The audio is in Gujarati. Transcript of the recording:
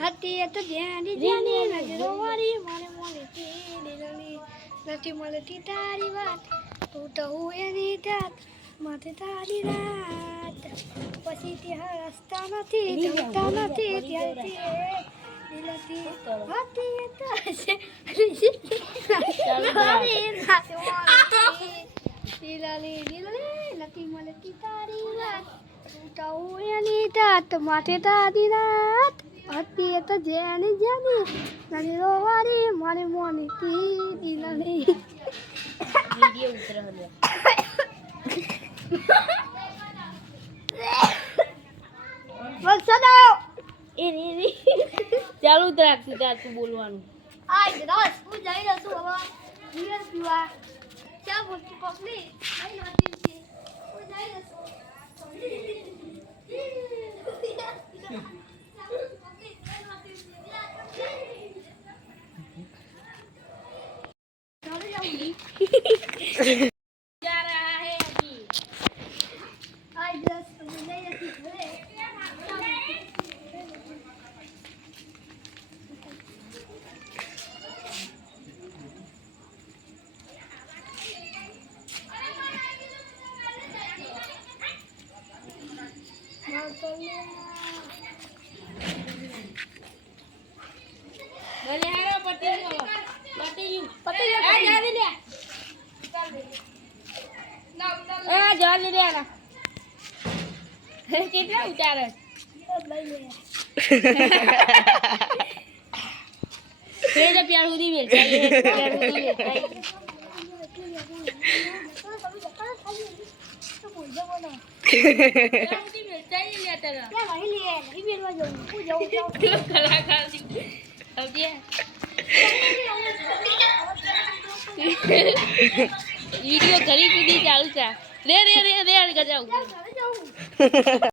હતી તો ધ્યાની ધ્યાની નજરો વાળી મને મોની નથી મળતી તારી વાત તું તો હું એની જાત માથે તારી રાત પછી ત્યાં રસ્તા નથી જમતા નથી ત્યારથી દિલથી હતી તો દિલલી દિલલી નથી મળતી તારી વાત તું તો હું એની જાત માથે તારી રાત હતી તો જેની જેની નજરો વાળી મને મોની દિલલી વિડિયો ઉતર હલે વલસાડો એ રે ચાલુ જ રાખશું તાર તું બોલવાનું આજ રાત હું જઈ રહ્યો છું હવે બીયર પીવા ચા બોલતી પકડી નહીં હતી છે હું જઈ રહ્યો છું जा रहा है अभी आज रात હું જઈ રહી છું ઘરે बोले हारो पट्टी गयो आ जा दे ले आ जा ले ले ना કેટલા ઉતારે તે તો પ્યાર ઉડી વેલ પ્યાર ઉડી વેલ वीडियो घरी कूदी चालू था रे रे रे रे गजाऊ